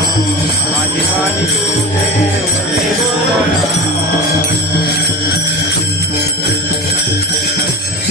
Adivani Sude